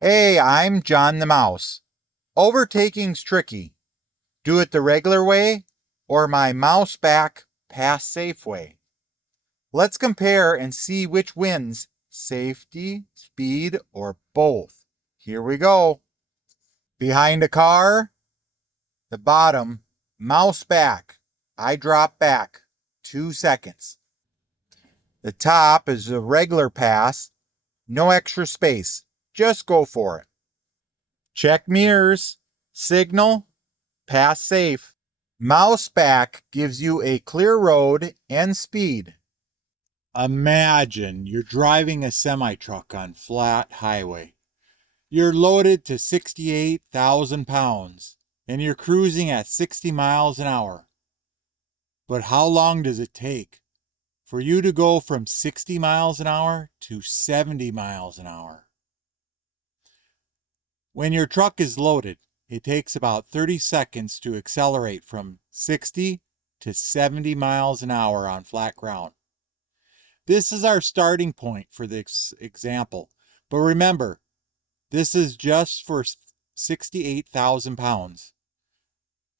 Hey, I'm John the Mouse. Overtaking's tricky. Do it the regular way or my mouse back pass safe way. Let's compare and see which wins, safety, speed, or both. Here we go. Behind a car, the bottom, mouse back. I drop back 2 seconds. The top is a regular pass, no extra space. Just go for it. Check mirrors, signal, pass safe. Mouse back gives you a clear road and speed. Imagine you're driving a semi-truck on flat highway. You're loaded to 68,000 pounds and you're cruising at 60 miles an hour. But how long does it take for you to go from 60 miles an hour to 70 miles an hour? When your truck is loaded, it takes about 30 seconds to accelerate from 60 to 70 miles an hour on flat ground. This is our starting point for this example. But remember, this is just for 68,000 pounds.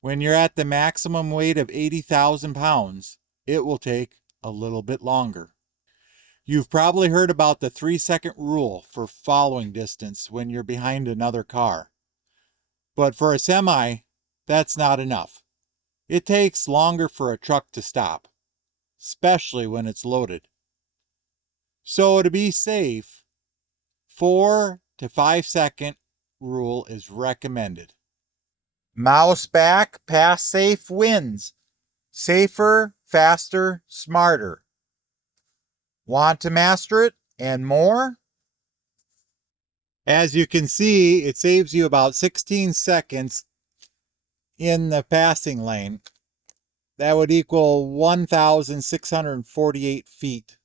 When you're at the maximum weight of 80,000 pounds, it will take a little bit longer. You've probably heard about the 3-second rule for following distance when you're behind another car. But for a semi, that's not enough. It takes longer for a truck to stop, especially when it's loaded. So to be safe, 4 to 5 second rule is recommended. Mouse back, pass safe wins. Safer, faster, smarter. Want to master it and more? As you can see, it saves you about 16 seconds in the passing lane. That would equal 1,648 feet.